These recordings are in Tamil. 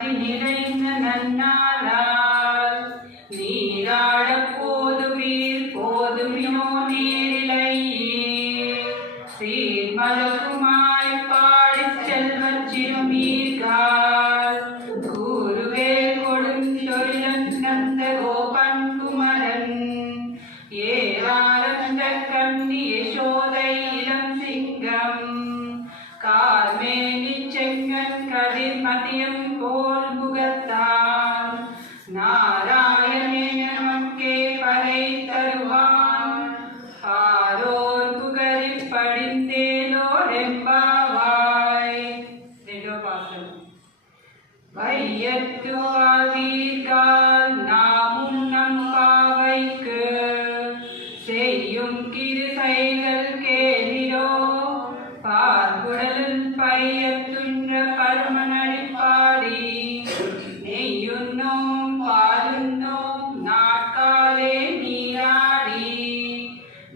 நிறைந்த நன்னாளால் நீராடப் போதுவீர் போதுமினோ நேரிலையே சீர்மலகுமாய் பாடிச் செல்வச் சிறுமீர்கால் கூறுவே கொடுந்தொழிலன் நந்த கோபன் குமரன் ஏவாரந்த கண்ணி யசோதை இளம் சிங்கம் கார்மேனி செங்கன் கதிர் மதியம் போல் முகத்தான் நாராயணே நமக்கே பறை தருவான் ஆரோர் புகழில் படிந்தேலோர் எம்பாவாய். வையத்து வாழ்வீர்கள் நாமும் நம் பாவைக்கு செய்யும் கிருசைகள் கேளிரோ பார்க்குடலில் பையத்துன்ற பருமனடிப்பாடி நெய்யுண்ணோம் பாலுண்ணோம் நாட்காலே நீராடி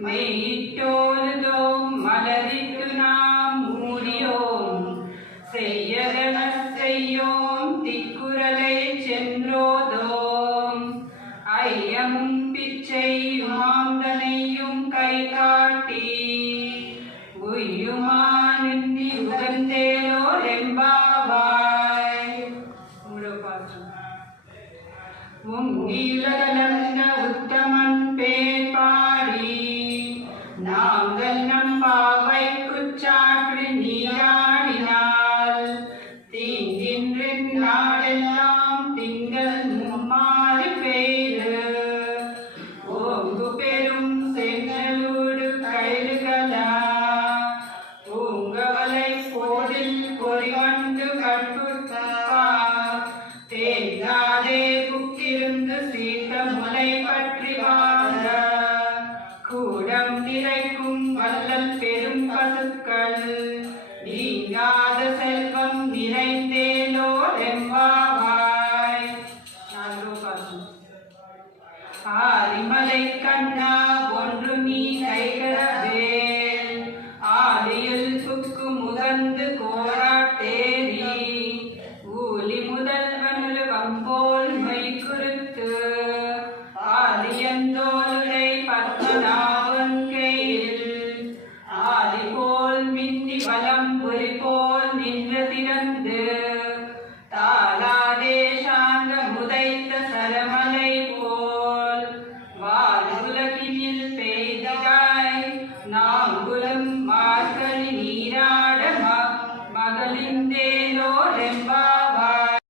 மெய்யிட்டோதுதோம் மலரிட்டு நாம் மூடியோம் செய்யதன செய்யோம் திக்குறலை சென்றோதோம் ஐயமும் பிச்சை மாந்தனையும் கை காட்டி உய்யுமானி உகந்தேலோர் எம்பாவாய். உங்கீழகலந்த உத்தமன் பேர் பாடி நாங்கள் நம் பாவைக்குச் சாற்றி நீராடினால் தீங்கின்றின் நாடெல்லாம் திங்கள் மும்மாறி பெய்து ஓங்கு பெரும் செங்கலூடு கயிறுகளா பூங்கவலை போடில் பொறிவண்டு கட்டுத்தார் தேங்காதே புக்கிருந்து சீத்த முலை பற்றி வாழ கூடம் நிறைக்கும் வல்லல் பெரும் பசுக்கள் நீங்காத செல்வம் நிறைந்தேலோ எம்பாவாய். ஆரிமலை கண்ணா